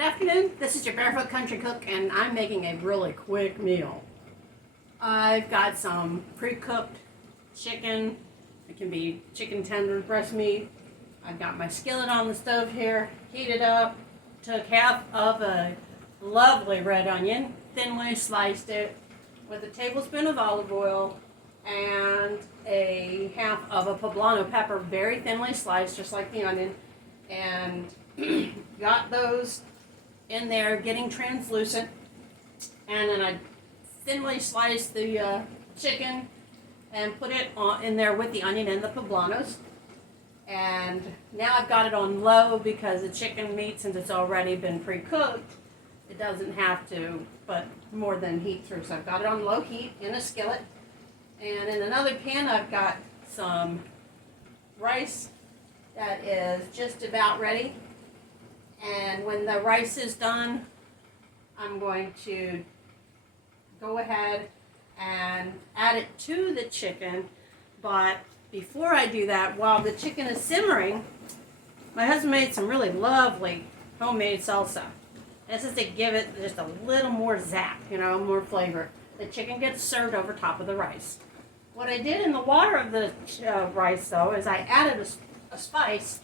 Good afternoon, this is your Barefoot Country Cook and I'm making a really quick meal. I've got some pre-cooked chicken. It can be chicken tenders, breast meat. I've got my skillet on the stove here, heated up. Took half of a lovely red onion, thinly sliced it with a tablespoon of olive oil and a half of a poblano pepper, very thinly sliced, just like the onion, and got those in there getting translucent, and then I thinly sliced the chicken and put it in there with the onion and the poblanos. And now I've got it on low because the chicken meat, since it's already been pre-cooked, it doesn't have to put more than heat through. So I've got it on low heat in a skillet. And in another pan I've got some rice that is just about ready. And when the rice is done, I'm going to go ahead and add it to the chicken. But before I do that, while the chicken is simmering, my husband made some really lovely homemade salsa. This is to give it just a little more zap, more flavor. The chicken gets served over top of the rice. What I did in the water of the rice, though, is I added a spice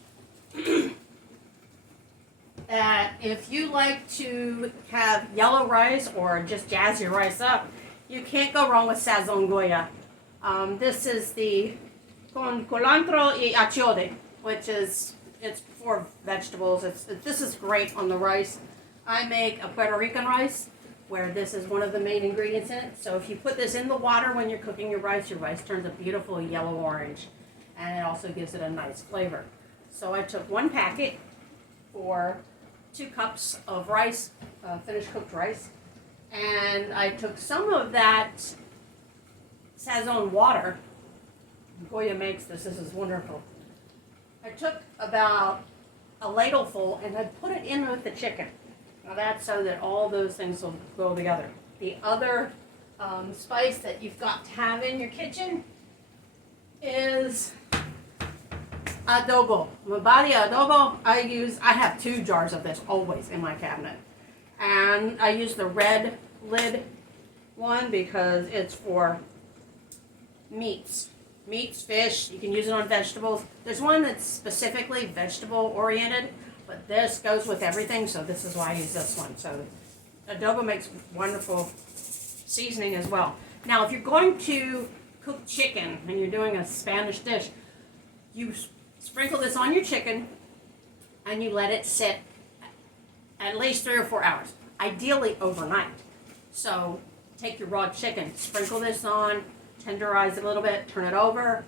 that if you like to have yellow rice or just jazz your rice up, you can't go wrong with Sazon Goya. This is the con culantro y achiote, which is, it's for vegetables. This is great on the rice. I make a Puerto Rican rice where this is one of the main ingredients in it. So if you put this in the water when you're cooking your rice turns a beautiful yellow-orange, and it also gives it a nice flavor. So I took one packet for 2 cups of rice, finished cooked rice, and I took some of that Sazon water. Goya makes this is wonderful. I took about a ladleful and I put it in with the chicken. Now that's so that all those things will go together. The other spice that you've got to have in your kitchen is adobo. Mabadi adobo, I have 2 jars of this always in my cabinet. And I use the red lid one because it's for meats. Meats, fish, you can use it on vegetables. There's one that's specifically vegetable oriented, but this goes with everything, so this is why I use this one. So adobo makes wonderful seasoning as well. Now if you're going to cook chicken and you're doing a Spanish dish, you sprinkle this on your chicken and you let it sit at least 3 or 4 hours, ideally overnight. So take your raw chicken, sprinkle this on, tenderize it a little bit, turn it over,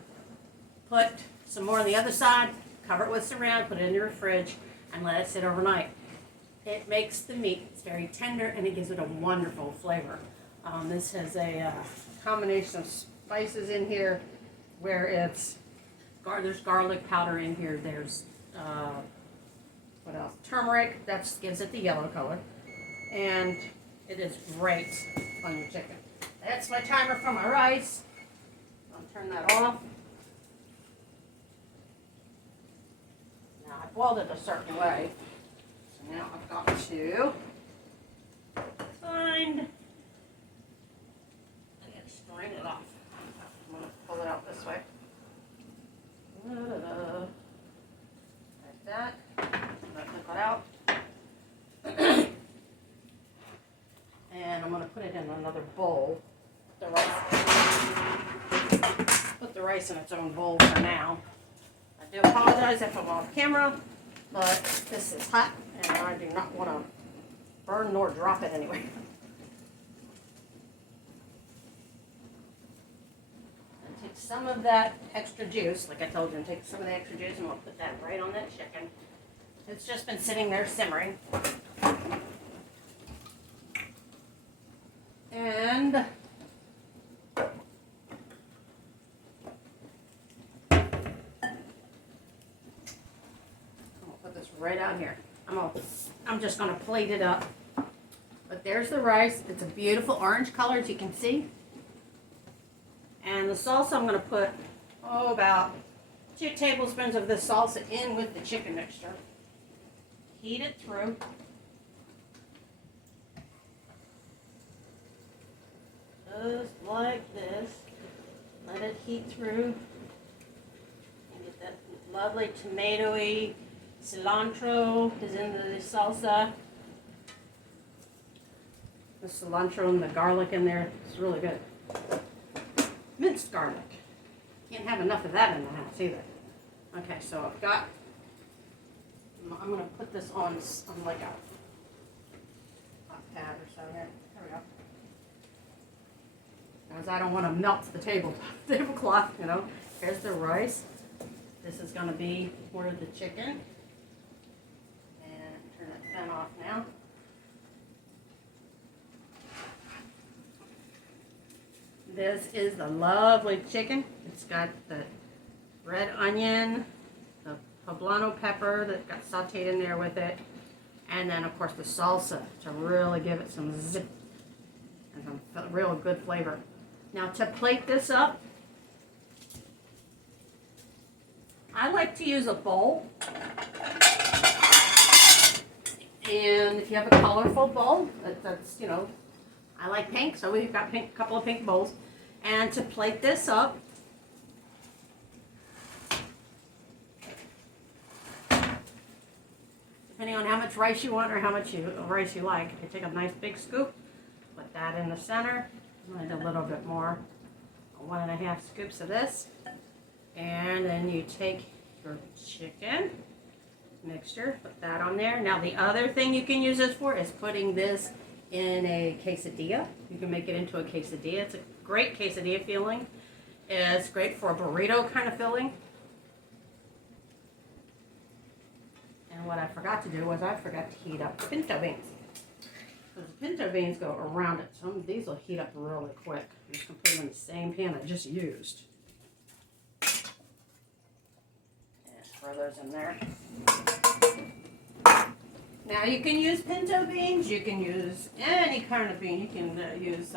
put some more on the other side, cover it with saran, put it in your fridge, and let it sit overnight. It makes the meat, it's very tender, and it gives it a wonderful flavor. This has a combination of spices in here where there's garlic powder in here, there's, what else? Turmeric, that gives it the yellow color, and it is great on your chicken. That's my timer for my rice. I'll turn that off. Now I boiled it a certain way, so now I've got to strain it off. I'm going to pull it out this way. Like that. Let it out. And I'm going to put it in another bowl. Put the rice in its own bowl for now. I do apologize if I'm off camera, but this is hot and I do not want to burn nor drop it anyway. And take some of that extra juice, like I told you, take some of the extra juice and we'll put that right on that chicken. It's just been sitting there simmering. And I'll put this right out here. I'm just going to plate it up. But there's the rice. It's a beautiful orange color, as you can see. And the salsa, I'm going to put about 2 tablespoons of this salsa in with the chicken mixture. Heat it through. just like this. Let it heat through. And get that lovely tomatoey cilantro is in the salsa. The cilantro and the garlic in there is really good. Minced garlic. Can't have enough of that in the house either. Okay, so I've got, I'm going to put this on like a hot pad or so here. There we go. Because I don't want to melt the tablecloth, you know. Here's the rice. This is going to be for the chicken. And turn that fan off now. This is the lovely chicken. It's got the red onion, the poblano pepper that got sauteed in there with it, and then of course the salsa to really give it some zip and some real good flavor. Now to plate this up, I like to use a bowl, and if you have a colorful bowl, that's, you know, I like pink, so we've got a couple of pink bowls. And to plate this up, depending on how much rice you want or how much rice you like, you take a nice big scoop, put that in the center, and a little bit more, 1.5 scoops of this, and then you take your chicken mixture, put that on there. Now the other thing you can use this for is putting this in a quesadilla. You can make it into a quesadilla. It's a great quesadilla filling. It's great for a burrito kind of filling. And what I forgot to do was I forgot to heat up pinto beans. Because the pinto beans go around it. Some of these will heat up really quick. I'm just going to put them in the same pan I just used. And throw those in there. Now you can use pinto beans, you can use any kind of bean. You can use,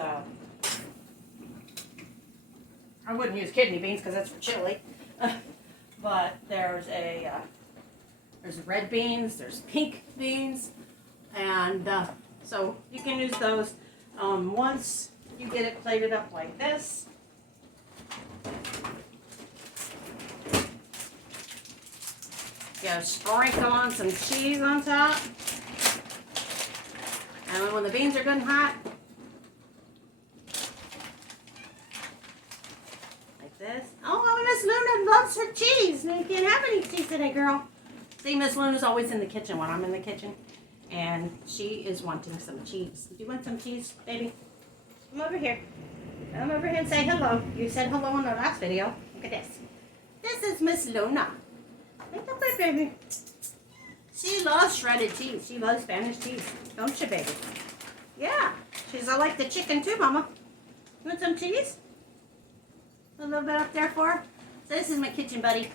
I wouldn't use kidney beans because that's for chili. But there's red beans, there's pink beans, and so you can use those. Once you get it plated up like this, you sprinkle on some cheese on top. And when the beans are good and hot, like this. Oh, Miss Luna loves her cheese. You can't have any cheese today, girl. See, Miss Luna's always in the kitchen when I'm in the kitchen. And she is wanting some cheese. Do you want some cheese, baby? Come over here. Come over here and say hello. You said hello in the last video. Look at this. This is Miss Luna. Look at that, baby. She loves shredded cheese. She loves Spanish cheese. Don't you, baby? Yeah. She's like the chicken too, Mama. You want some cheese? A little bit up there for her. So this is my kitchen buddy.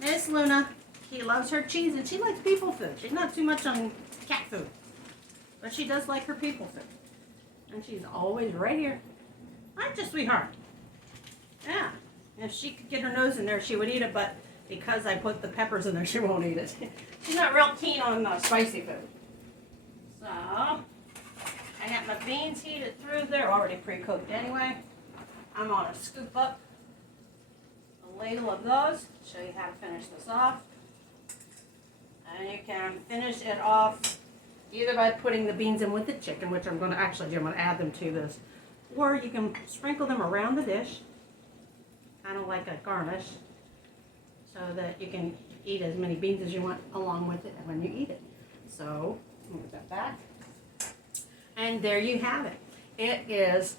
Miss Luna. She loves her cheese and she likes people food. She's not too much on cat food. But she does like her people food. And she's always right here. Aren't you, sweetheart? Yeah. If she could get her nose in there, she would eat it, but because I put the peppers in there, she won't eat it. She's not real keen on spicy food. So, I got my beans heated through there, already pre-cooked anyway. I'm going to scoop up a ladle of those, show you how to finish this off. And you can finish it off either by putting the beans in with the chicken, which I'm going to actually do. I'm going to add them to this. Or you can sprinkle them around the dish, kind of like a garnish, so that you can eat as many beans as you want along with it when you eat it. So, move that back. And there you have it. It is,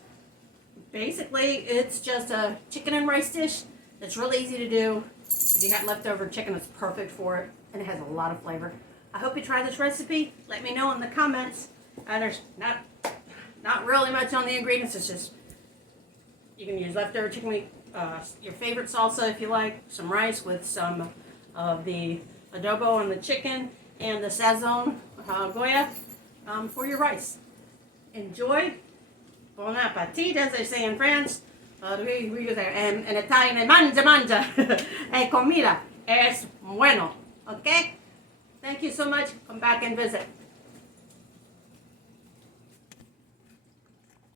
basically, it's just a chicken and rice dish that's really easy to do. If you have leftover chicken, it's perfect for it, and it has a lot of flavor. I hope you try this recipe. Let me know in the comments. There's not really much on the ingredients. It's just, you can use leftover chicken meat, your favorite salsa if you like, some rice with some of the adobo on the chicken, and the Sazon Goya for your rice. Enjoy. Bon appetit, as they say in France. In Italian, mangia. Comida es bueno. Okay? Thank you so much. Come back and visit.